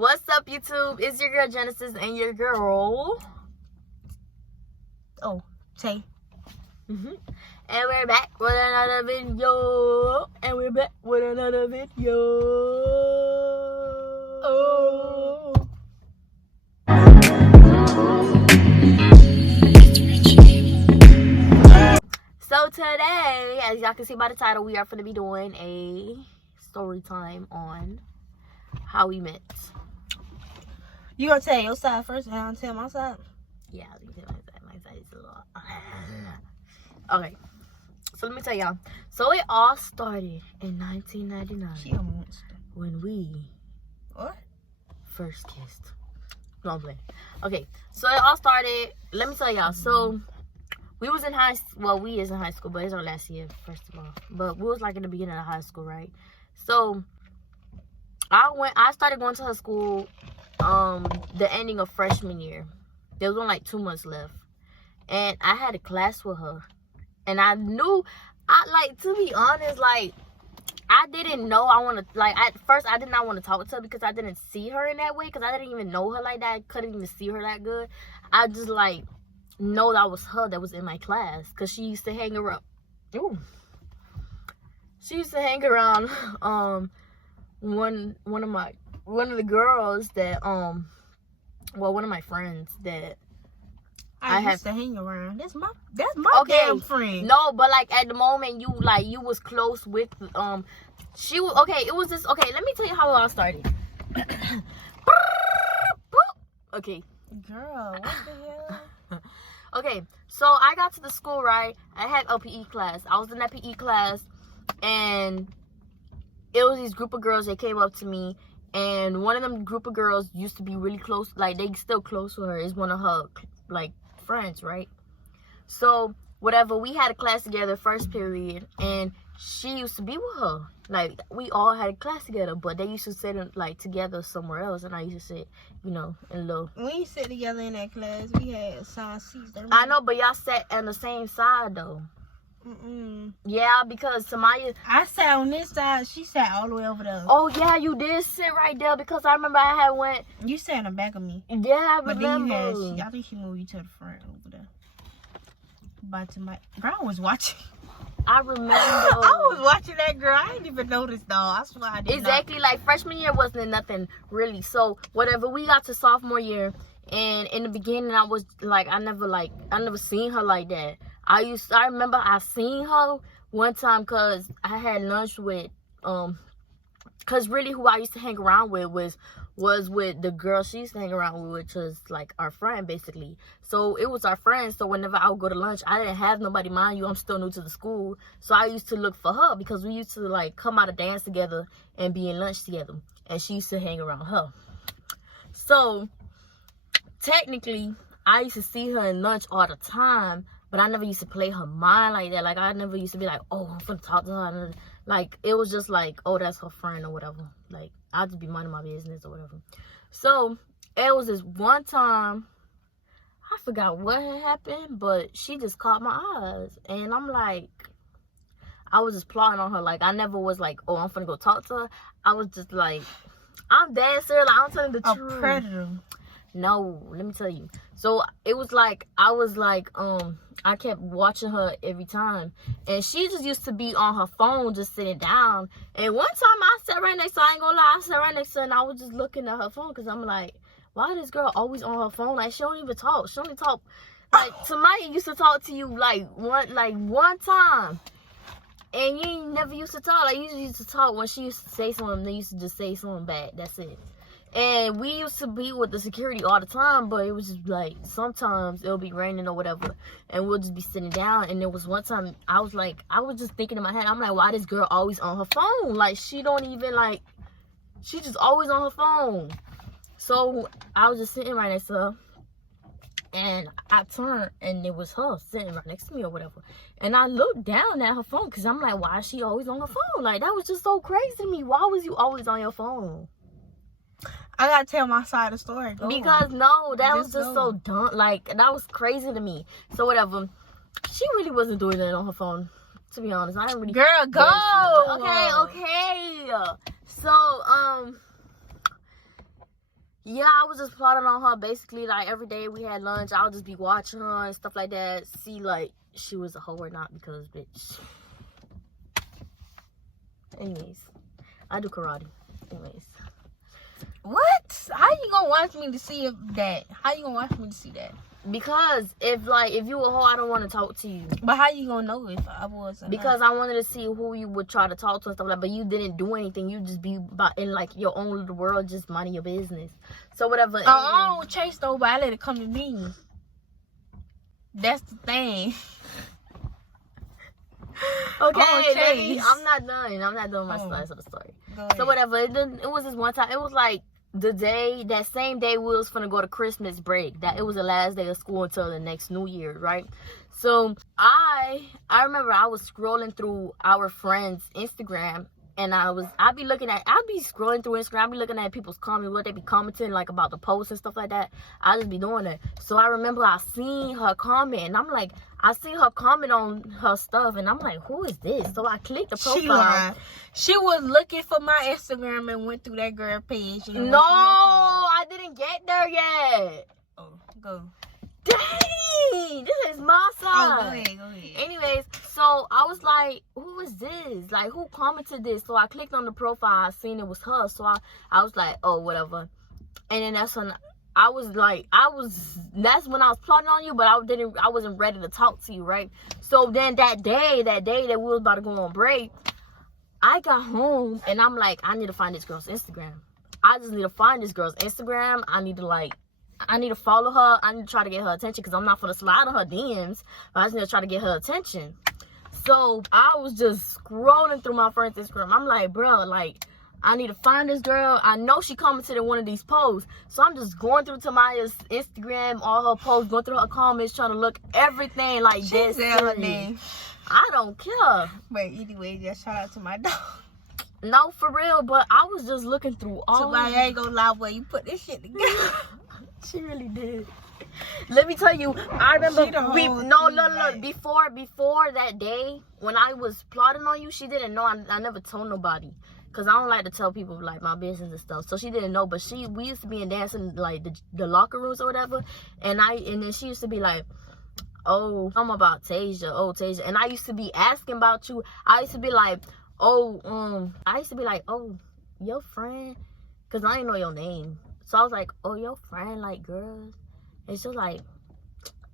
What's up, YouTube? It's your girl Genesis and your girl. Tay. And we're back with another video. Oh. So today, as y'all can see by the title, we are going to be doing a story time on how we met. You gonna tell your side first and I'll tell my side? Yeah, let me tell my side. My side is a little... Okay, so let me tell y'all. So it all started in 1999. She a monster. When we What? first kissed. No, I'm playing. Okay, so it all started... Let me tell y'all. So we was in high... Well, we is in high school, but it's our last year, first of all. But we was like in the beginning of high school, right? So I started going to her school the ending of freshman year. There was only like 2 months left, and I had a class with her, and I knew, to be honest, like, I didn't know at first I did not want to talk to her because I didn't see her in that way, because I didn't even know her like that. I couldn't even see her that good. I just like know that was her that was in my class, because she used to hang around. She used to hang around one of the girls that one of my friends that I used to hang around. That's my okay, damn friend. No, but like at the moment you was close with she was okay. It was just okay. Let me tell you how it all started. Okay, Girl, what the hell? okay. So I got to the school, right? I had a PE class. I was in that PE class, and it was these group of girls that came up to me, and one of them group of girls used to be really close, like they still close with her, is one of her like friends, right? So whatever, we had a class together first period, and she used to be with her. Like we all had a class together, but they used to sit in, like together somewhere else, and I used to sit, in a little. We sit together in that class. We had assigned seats. I know, but y'all sat on the same side though. Yeah, because Samaya... I sat on this side. She sat all the way over there. Oh, yeah, you did sit right there, because I remember I had went... You sat in the back of me. Yeah, I but remember. Then I think she moved you to the front over there. But to my... Girl, I was watching. I remember. I was watching that girl. I didn't even notice, though. I swear I didn't. Exactly. Like, freshman year wasn't nothing, really. So, whatever, we got to sophomore year, and in the beginning, I was, like, I never seen her like that. I remember I seen her one time because I had lunch with, because really who I used to hang around with was with the girl she used to hang around with, which was like our friend basically. So it was our friend. So whenever I would go to lunch, I didn't have nobody. Mind you, I'm still new to the school. So I used to look for her because we used to like come out of dance together and be in lunch together. And she used to hang around her. So technically, I used to see her in lunch all the time. But I never used to play her mind like that. Like, I never used to be like, oh, I'm gonna talk to her. Like, it was just like, oh, that's her friend or whatever. Like, I'll just be minding my business or whatever. So, it was this one time, I forgot what had happened, but she just caught my eyes. And I'm like, I was just plotting on her. Like, I never was like, oh, I'm finna go talk to her. I was just like, I'm dead serious. Like, I'm telling the truth. A predator. No, let me tell you. So it was like I kept watching her every time, and she just used to be on her phone just sitting down. And one time I sat right next to her, I ain't gonna lie, I sat right next to her, and I was just looking at her phone because I'm like, why this girl always on her phone? Like, she don't even talk. She only talk like Tamaya used to talk to you like one time. And you ain't never used to talk. Like, you used to talk when she used to say something, they used to just say something back. That's it. And we used to be with the security all the time, but it was just like, sometimes it'll be raining or whatever, and we'll just be sitting down. And there was one time, I was just thinking in my head, I'm like, why this girl always on her phone? Like, she don't even, like, she just always on her phone. So, I was just sitting right next to her, and I turned, and it was her sitting right next to me or whatever. And I looked down at her phone, because I'm like, why is she always on her phone? Like, that was just so crazy to me. Why was you always on your phone? I gotta tell my side of the story. Because no, that was just so dumb. Like, that was crazy to me. So whatever. She really wasn't doing that on her phone. To be honest, I didn't really. Girl, go. Okay. So Yeah, I was just plotting on her. Basically, like, every day we had lunch, I would just be watching her and stuff like that. See, like, she was a hoe or not, because, bitch. Anyways, I do karate. Anyways. What? How you gonna watch me to see that? How you gonna watch me to see that? Because if you a hoe, I don't want to talk to you. But how you gonna know if I was? Because I wanted to see who you would try to talk to and stuff like that. But you didn't do anything. You just be in like your own little world, just minding your business. So whatever. I don't chase nobody. I let it come to me. That's the thing. Okay, I'm not done. I'm not doing my slice of the story. So whatever. It was this one time. It was like that same day we was finna go to Christmas break. That it was the last day of school until the next New Year, right? So I remember I was scrolling through our friends' Instagram, and I'd be scrolling through Instagram, I'd be looking at people's comments, what they be commenting, like, about the posts and stuff like that. I just be doing that. So I remember I seen her comment, and I'm like, I seen her comment on her stuff, and I'm like, who is this? So I clicked the profile. She was looking for my Instagram and went through that girl page. No, I didn't get there yet. Oh, go. Dang, this is my side. Oh, go ahead. Anyways, so I was like, who is this? Like, who commented this? So I clicked on the profile. I seen it was her. So I was like, oh, whatever. And then that's when that's when I was plotting on you, but I wasn't ready to talk to you, right? So then that day that we was about to go on break, I got home and I'm like, I need to find this girl's Instagram. I just need to find this girl's Instagram. I need to follow her. I need to try to get her attention, because I'm not going to slide on her DMs. But I just need to try to get her attention. So I was just scrolling through my friend's Instagram. I'm like, bro, like, I need to find this girl. I know she commented in one of these posts. So I'm just going through Tamaya's Instagram, all her posts, going through her comments, trying to look everything like this. Her name. I don't care. But anyway, just shout out to my dog. No, for real. But I was just looking through all. I ain't gonna lie, where you put this shit together. She really did. Let me tell you, I remember before that day when I was plotting on you, she didn't know. I never told nobody, because I don't like to tell people like my business and stuff. So she didn't know, but we used to be in dancing, like the locker rooms or whatever, and then she used to be like, oh, I'm about Tasia, and I used to be asking about you. I used to be like, oh, your friend, because I didn't know your name. So I was like, oh, your friend like girls? And she was like,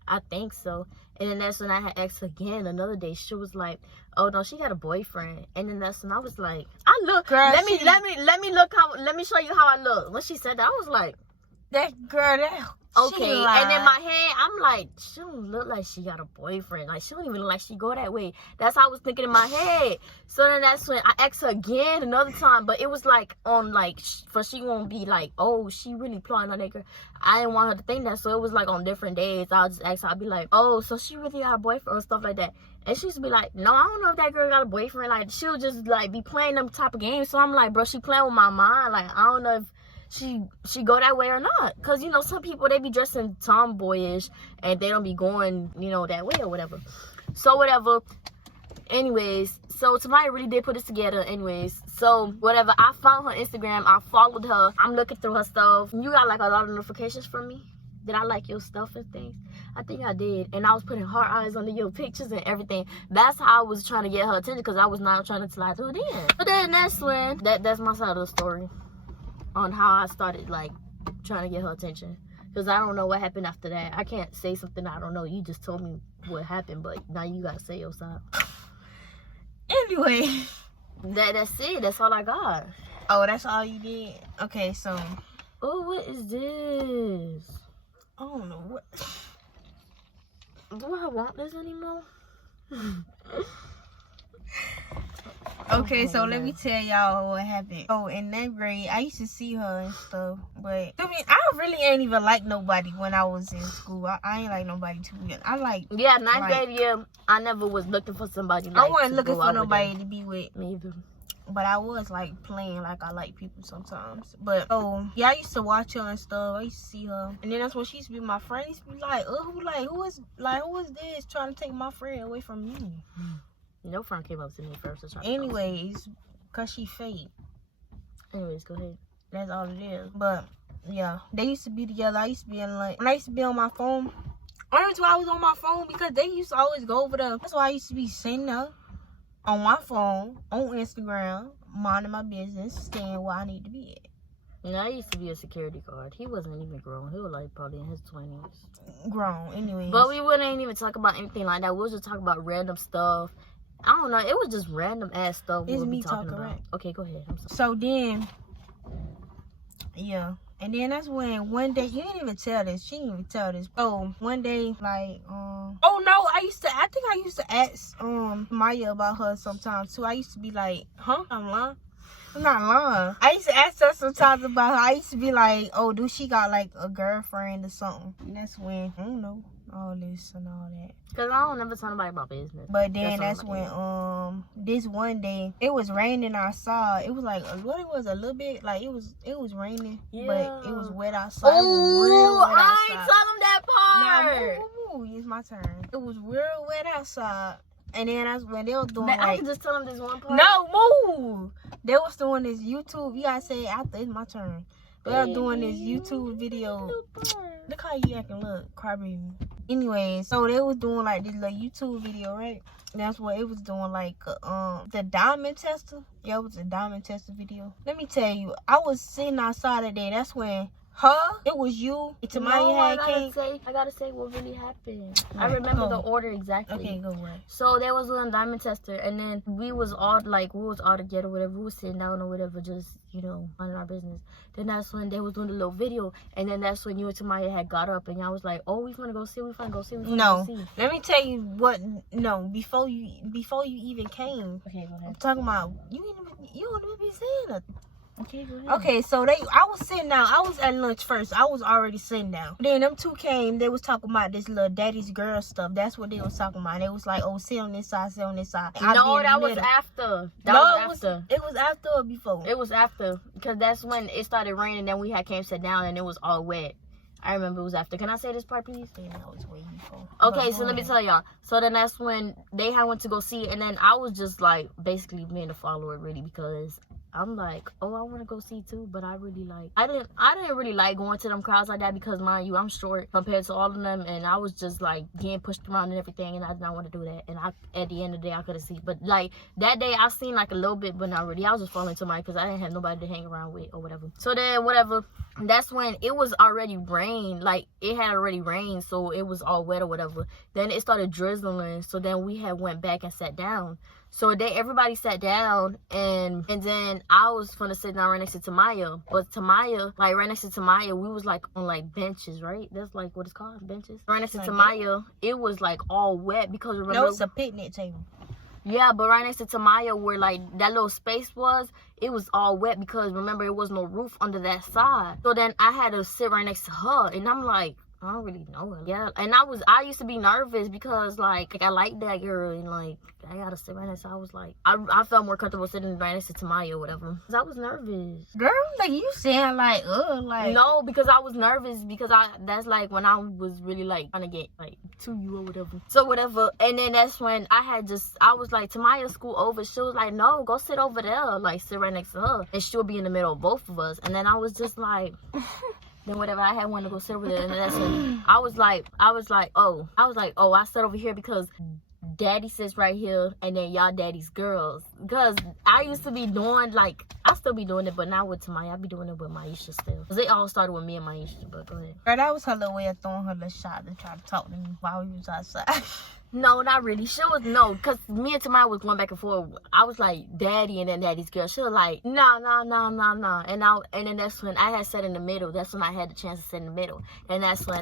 I think so. And then that's when I had asked again another day. She was like, oh no, she got a boyfriend. And then that's when I was like, I look, girl, let me show you how I look. When she said that, I was like, that girl, okay. And in my head, I'm like, she don't look like she got a boyfriend. Like, she don't even look like she go that way. That's how I was thinking in my head. So then that's when I asked her again another time. But it was like on like, for she won't be like, oh, she really plotting on that girl. I didn't want her to think that. So it was like on different days. I'll just ask her, I'll be like, oh, so she really got a boyfriend or stuff like that. And she used to be like, no, I don't know if that girl got a boyfriend. Like, she'll just like be playing them type of games. So I'm like, bro, she playing with my mind. Like, I don't know if she go that way or not, because you know some people, they be dressing tomboyish and they don't be going, you know, that way or whatever. So whatever, anyways, so Tamaya really did put this together. Anyways, so whatever, I found her Instagram, I followed her, I'm looking through her stuff. You got like a lot of notifications from me. Did I like your stuff and things? I think I did. And I was putting heart eyes under your pictures and everything. That's how I was trying to get her attention, because I was not trying to slide through it in. But then that's when that's my side of the story on how I started like trying to get her attention, because I don't know what happened after that. I can't say something I don't know. You just told me what happened, but now you gotta say your side. Anyway, that's it. That's all I got. Oh, that's all you did? Okay, so what is this? I don't know what. Do I want this anymore? Okay, so let me tell y'all what happened. Oh, in that grade, I used to see her and stuff, but I mean, I really ain't even like nobody when I was in school. I ain't like nobody too young. I like, yeah, ninth grade year, I never was looking for somebody. Like, I wasn't looking for nobody to be with. Me either. But I was like playing like I like people sometimes. But yeah, I used to watch her and stuff. I used to see her, and then that's when she used to be my friend. I used to be like, who is this trying to take my friend away from me? No friend came up to me first. Anyways, cause she fake. Anyways, go ahead. That's all it is. But yeah, they used to be together. I used to be in like when I used to be on my phone. Only reason why I was on my phone because they used to always go over there. That's why I used to be sitting there on my phone on Instagram, minding my business, staying where I need to be at. And I used to be a security guard. He wasn't even grown. He was like probably in his 20s. Grown, anyways. But we wouldn't even talk about anything like that. We would just talk about random stuff. I don't know. It was just random ass stuff. It's we would me be talking talking, about. right? Okay, go ahead. I'm sorry. So then, yeah. And then that's when one day, you didn't even tell this. She didn't even tell this. Oh, one day, like, oh no, I think I used to ask, Maya about her sometimes too. I used to be like, huh? I'm lying. I'm not lying. I used to ask her sometimes about her. I used to be like, oh, do she got like a girlfriend or something? And that's when, I don't know, all this and all that. Cause I don't never tell nobody about business. But then that's when this one day it was raining outside. It was like what it was a little bit like it was raining, but it was wet outside. Oh, I ain't tell them that part. Now, it's my turn. It was real wet outside, and then that's when they was doing I like can just tell them this one part. no move. They was doing this YouTube. You gotta say after it's my turn. They were doing this YouTube video. Look how you acting. Look, crybaby. Anyway, so they was doing like this little YouTube video, right? That's what it was doing, like the diamond tester. Yeah, it was a diamond tester video. Let me tell you, I was sitting outside that day. That's when it was you. It's my head came. I gotta say what really happened. Right, I remember the order exactly. Okay, go away. So there was a diamond tester, and then we was all together, whatever. We was sitting down or whatever, just minding our business. Then that's when they was doing the little video, and then that's when you and Tamaya had got up, and y'all was like, "Oh, we finna go see. No, let me tell you what. No, before you even came. Okay, go ahead. I'm talking about you don't even be saying nothing. Okay, go ahead. Okay, so I was sitting down. I was at lunch first. I was already sitting down. Then them two came. They was talking about this little daddy's girl stuff. That's what they was talking about. They was like, oh, sit on this side, sit on this side. No, that was after. It was after or before? It was after. Because that's when it started raining. Then we had came sit down and it was all wet. I remember it was after. Can I say this part, please? Yeah, that was way before. Okay, so let me tell y'all. So then that's when they had went to go see it. And then I was just like basically being a follower really because I'm like, oh, I want to go see too, but I didn't really like going to them crowds like that because mind you, I'm short compared to all of them, and I was just like getting pushed around and everything, and I did not want to do that. And at the end of the day, I couldn't see, but like that day, I seen like a little bit, but not really. I was just falling to mine because I didn't have nobody to hang around with or whatever. So then whatever, that's when it was already rain, like it had already rained, so it was all wet or whatever. Then it started drizzling, so then we had went back and sat down. So everybody sat down, and then I was gonna sit down right next to Tamaya. But Tamaya, like right next to Tamaya, we was like on like benches, right? That's like what it's called, benches. Right next to Tamaya, it was like all wet because remember. No, it's a picnic table. Yeah, but right next to Tamaya, where like that little space was, it was all wet because remember it was no roof under that side. So then I had to sit right next to her, and I'm like, I don't really know her. Yeah, and I used to be nervous because like I like that girl, and like I gotta sit right next to her. I was like, I felt more comfortable sitting right next to Tamaya or whatever. Cause I was nervous. Girl, like you sound like like no, because I was nervous because that's like when I was really like trying to get like to you or whatever. So whatever, and then that's when I was like, Tamaya, school over. She was like, no, go sit over there, like sit right next to her, and she'll be in the middle of both of us. And then I was just like. Then whatever, I had one to go sit over there, and that's when I was like, oh, I sat over here because daddy sits right here, and then y'all daddy's girls. Because I used to be doing, like, I still be doing it, but not with Tamaya. I be doing it with Maisha still. Because they all started with me and Maisha, but go ahead. Girl, that was her little way of throwing her little shot to try to talk to me while we was outside. No, not really. She was, no, because me and Tamaya was going back and forth. I was like, daddy, and then daddy's girl. She was like, no. And then that's when I had sat in the middle. That's when I had the chance to sit in the middle. And that's when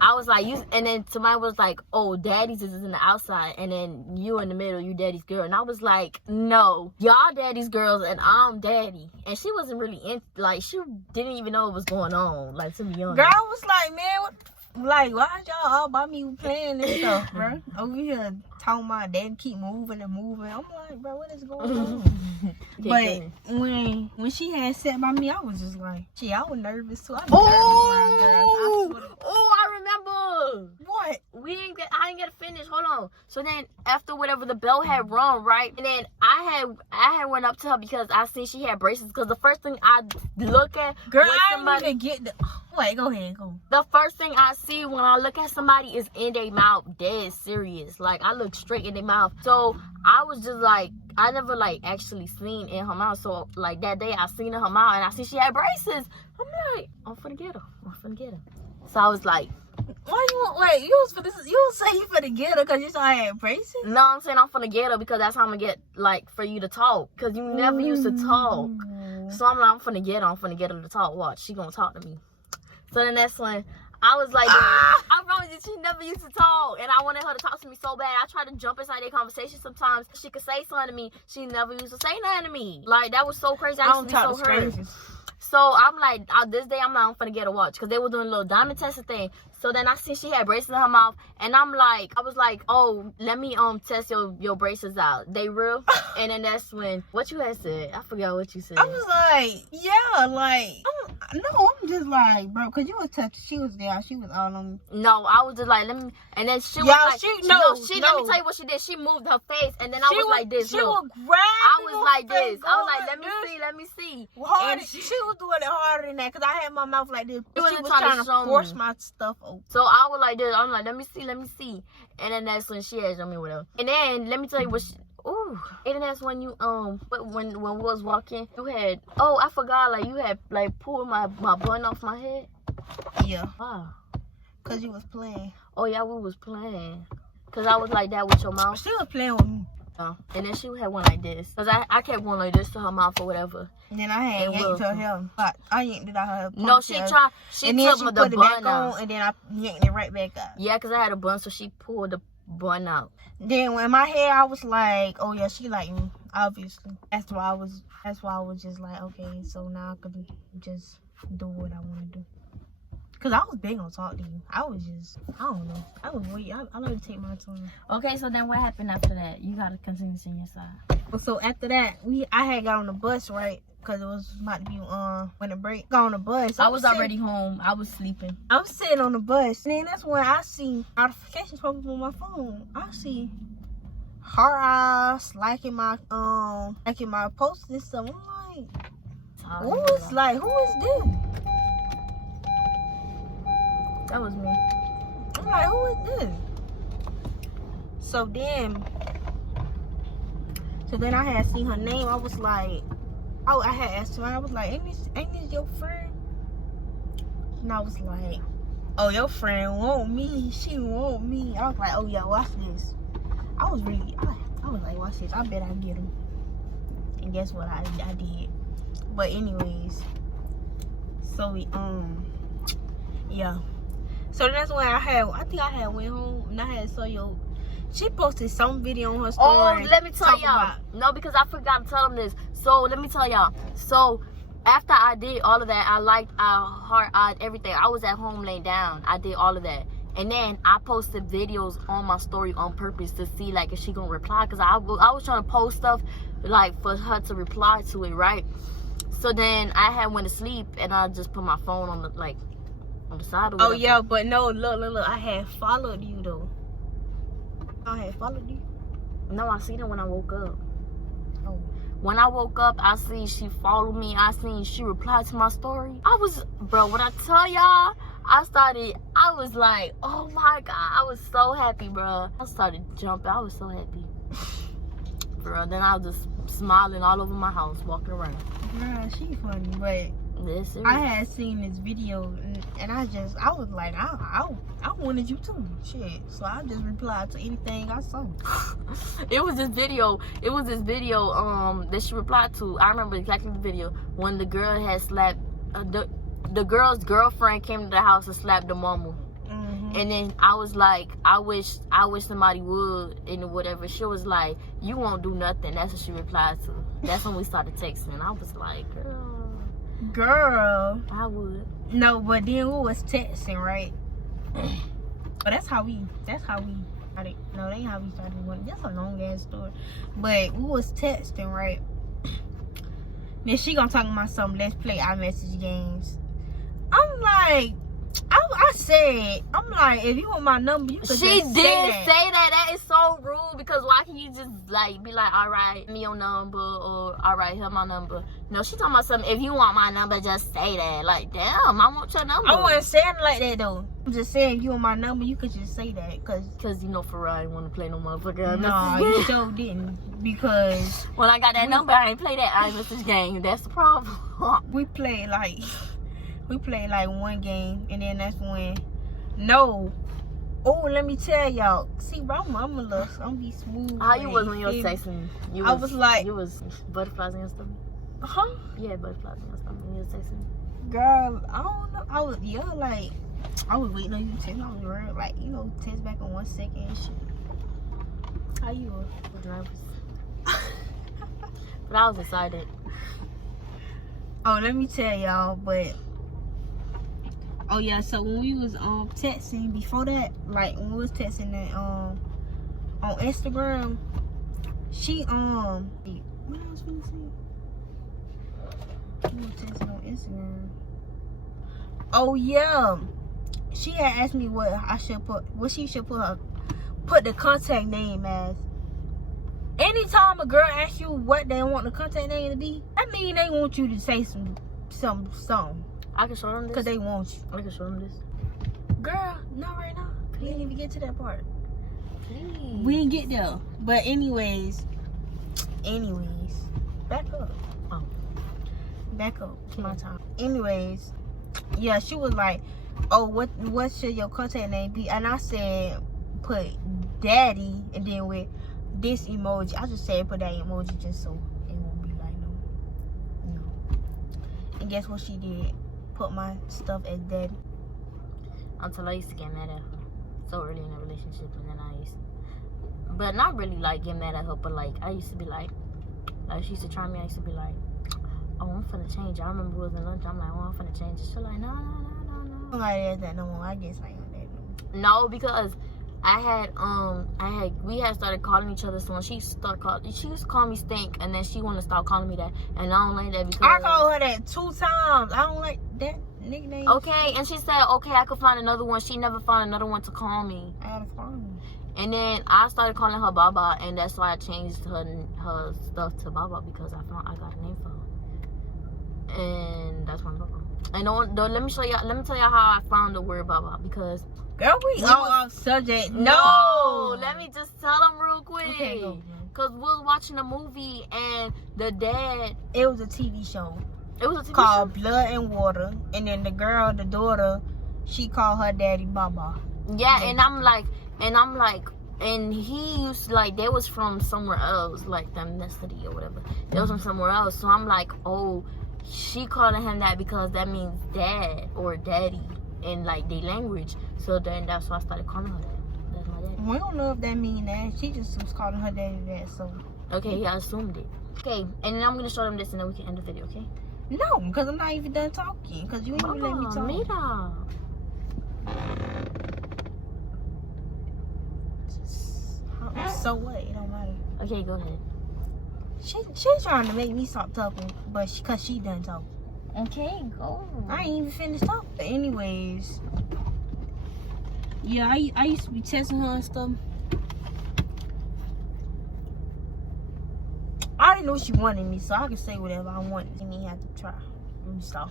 I was like, and then Tamaya was like, oh, daddy's is in the outside. And then you in the middle, you daddy's girl. And I was like, no, y'all daddy's girls and I'm daddy. And she wasn't really she didn't even know what was going on, like, to be honest. Girl, I was like, man, like, why y'all all about me playing this stuff, bro? Over here talking about dad keep moving and moving. I'm like, bro, what is going on? But when she had sat by me, I was just like, I was nervous too. I remember. I remember. What? what? I didn't get to finish. Hold on. So then after whatever, the bell had rung, right? And then I had went up to her because I seen she had braces. Because the first thing I look at, Girl, was I somebody, didn't even get the. Wait, go ahead, go. the first thing I see when I look at somebody is in their mouth, dead serious. Like, I look straight in their mouth. So I was just like, I never like actually seen in her mouth. So like that day I seen in her mouth and I see she had braces. I'm like, I'm finna get her. So I was like, Why you want? Wait, you was say you finna get her because you saw I had braces? no, I'm saying I'm finna get her because that's how I'm gonna get, like, for you to talk. Because you never used to talk. So I'm like, I'm finna get her to talk. Watch, she gonna talk to me. So then that's when I was like, I promise you, she never used to talk. And I wanted her to talk to me so bad. I tried to jump inside their conversation sometimes. She could say something to me. She never used to say nothing to me. Like, that was so crazy. I used to be so hurt. So I'm like, this day I'm like, I'm finna get a watch. Because they were doing a little diamond testing thing. So then I see she had braces in her mouth. And I was like, oh, let me test your braces out. They real? And then that's when, what you had said? I forgot what you said. I was like, yeah, like, I'm just like, bro, because you was touching, she was there, she was all on me. No, I was just like, let me, and then she was like, let me tell you what she did. She moved her face, and then I was like this. She was grabbing I was like this. I was like, going let me see. Harder, she was doing it harder than that, because I had my mouth like this. She was trying to force my stuff open. So I was like this. I'm like, let me see. And then that's when she had shown me whatever. And then, let me tell you what ooh. And then that's when you, when we was walking, you had, I forgot, like, you had, like, pulled my bun off my head. Yeah. Wow. Because you was playing. Oh, yeah, we was playing. Because I was like that with your mouth. She was playing with me. And then she had one like this. Because I kept one like this to her mouth or whatever. And then I had yanked her hair. I yanked it out her ponytail. No, she took the bun out. And then I yanked it right back out. Yeah, because I had a bun, so she pulled the bun out. Then when my hair, I was like, oh yeah, she like me, obviously. That's why I was just like, okay, so now I could just do what I want to do. Cause I was big on talk to you. I was just, I don't know. I was wait. I like to take my time. Okay, so then what happened after that? You gotta continue seeing your side. So after that, I had got on the bus, right? Cause it was about to be when the break. Got on the bus. I was already home. I was sleeping. I was sitting on the bus, and then that's when I see notifications pop up on my phone. I see her eyes liking my posts and stuff. I'm like, who is this? That was me. I'm like, who is this? So then I had seen her name. I was like, I had asked her. I was like, ain't this your friend? And I was like, oh, your friend want me. She want me. I was like, oh yeah, watch this. I was like, watch this. I bet I get him. And guess what? I did. But anyways, so we yeah. So that's when I think I had went home and I had saw your. She posted some video on her story. Oh, let me tell y'all. No, because I forgot to tell them this. So let me tell y'all. So after I did all of that, I liked everything. I was at home laying down. I did all of that. And then I posted videos on my story on purpose to see like if she gonna reply. Because I was trying to post stuff like for her to reply to it, right? So then I had went to sleep and I just put my phone on the side of it. Oh yeah, but no, look. I had followed you though. I had followed you. No, I seen it when I woke up. Oh. When I woke up, I seen she followed me. I seen she replied to my story. Bro, when I tell y'all, I was like, oh my God. I was so happy, bro. I started jumping. I was so happy. Bro, then I was just smiling all over my house, walking around. Girl, she funny, but I had seen this video and I was like, I wanted you too. Shit. So I just replied to anything I saw. It was this video that she replied to. I remember exactly the video when the girl had slapped the girl's girlfriend came to the house and slapped the mama. Mm-hmm. And then I was like, I wish somebody would, and whatever. She was like, you won't do nothing. That's what she replied to. That's when we started texting. I was like, girl, I would. No, but then we was texting, right? But that's how we started. No, that ain't how we started. That's a long ass story. But we was texting, right? Then she gonna talk about something. Let's play iMessage games. I'm like, I said, I'm like, if you want my number, you could She just did say that. That is so rude, because why can you just like be like, all right, me your number, or all right, here my number. No, she talking about something. If you want my number, just say that. Like, damn, I want your number. I wasn't saying it like that though. I'm just saying, if you want my number, you could just say that, cause you know, for real, I ain't want to play no motherfucker. no, you sure didn't, because when I got that number, I ain't play that iMessage game. That's the problem. we played like one game, and then that's when let me tell y'all. See, bro, I'm be smooth. How you was when you was texting? I was like, you was butterflies in your stomach. huh? Yeah, butterflies in your stomach when you was texting. Girl, I don't know. I was like, I was waiting on you to text. I was real, like, text back in 1 second and shit. How you was? I was nervous. But I was excited. Oh, let me tell y'all, but oh yeah, so when we was texting before that, like when we was texting that on Instagram, she what I was gonna say? We was texting on Instagram. Oh yeah. She had asked me what she should put the contact name as. Anytime a girl asks you what they want the contact name to be, that mean they want you to say some. I can show them this. Cause they want you. I can show them this. Girl, not right now. We didn't even get to that part. Please. We didn't get there. But anyways, back up. Oh. Back up. Okay. My time. Anyways, yeah, she was like, oh, what should your contact name be? And I said, put daddy, and then with this emoji. I just said put that emoji just so it won't be like no. And guess what she did? Put my stuff as daddy. Until I used to get mad at her so early in the relationship, and then but not really like get mad at her, but like I used to be like she used to try me. I used to be like, oh, I'm finna change. I remember it was in lunch. I'm like, oh, I'm finna change. She's like, no. Nobody that no more. I guess I ain't that. No, because we had started calling each other. So when she used to call me Stink, and then she wanted to start calling me that, and I don't like that because I called her that 2 times. I don't like that nickname. Okay, and she said, okay, I could find another one. She never found another one to call me. I had a phone. And then I started calling her Baba, and that's why I changed her stuff to Baba, because I got a name for her, and that's my Baba. And let me tell y'all how I found the word Baba, because girl, we all off subject. No, let me just tell them real quick. Okay, go. Cause we was watching a movie, and the dad. It was a TV show. It was a TV called show? Blood and Water, and then the daughter, she called her daddy Baba. Yeah, and I'm like, and he used to, like, they was from somewhere else, like the ethnicity or whatever. They was from somewhere else. So I'm like, oh, she calling him that because that means dad or daddy in like their language. So then that's why I started calling her that. That's my dad. We don't know if that mean that. She just was calling her daddy that. So okay, yeah, I assumed it. Okay, and then I'm gonna show them this, and then we can end the video. Okay? No, because I'm not even done talking. Because you ain't even let me talk. Mira. So what? It don't matter. Okay, go ahead. She's trying to make me stop talking, but because she done talking. Okay, go. I ain't even finished talking. But anyways, yeah, I used to be testing her and stuff. I didn't know she wanted me, so I could say whatever I wanted. I didn't have to try. Let me stop.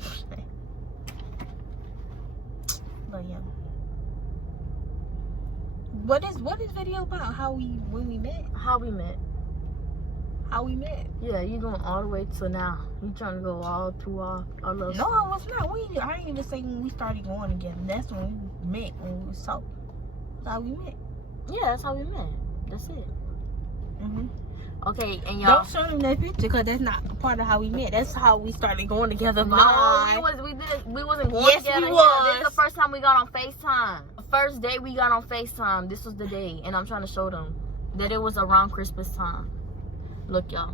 But yeah. What is video about? When we met? How we met? How we met? Yeah, you going all the way to now. You trying to go all through our love. No, I was not. I didn't even say when we started going together. That's when we met, when we was talking. That's how we met. Yeah, that's how we met. That's it. Mhm. Okay, and y'all. Don't show them that picture, because that's not a part of how we met. That's how we started going together. No, we wasn't going yes, together. We was. This is the first time we got on FaceTime. The first day we got on FaceTime. This was the day, and I'm trying to show them that it was around Christmas time. Look, y'all.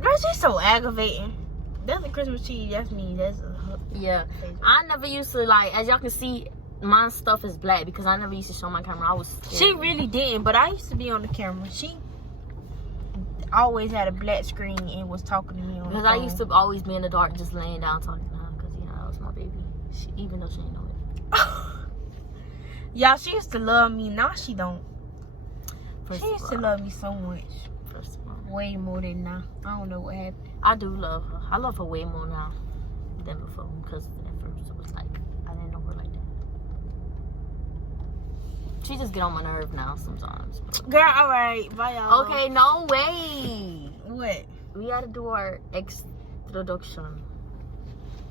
Girl, she's so aggravating. That's a Christmas tree. That's me. That's yeah. I never used to, like, as y'all can see, my stuff is black because I never used to show my camera. I was scared. She really didn't, but I used to be on the camera. She always had a black screen and was talking to me on the phone. I used to always be in the dark just laying down talking to her because, you know, that was my baby. Even though she didn't know it. Y'all, she used to love me. Now she don't. First She used of to all, love me so much. first of all, Way more than now. I don't know what happened. I do love her. I love her way more now than before. Because at first it was like, I didn't know her like that. She just get on my nerve now sometimes. Girl, alright. Bye, y'all. Okay, no way. What? We gotta do our introduction.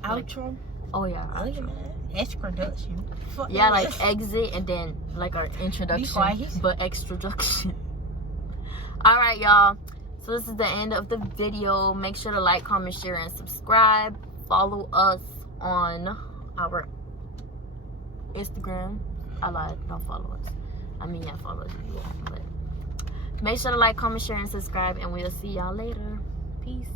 Outro? Oh yeah. Oh, yeah. Extraduction. Fuck Yeah, that. like exit and then like our introduction, quiet. but extraduction. All right, y'all. So this is the end of the video. Make sure to like, comment, share, and subscribe. Follow us on our Instagram. I lied. Don't follow us. I mean, yeah, follow us. Yeah, but make sure to like, comment, share, and subscribe. And we'll see y'all later. Peace.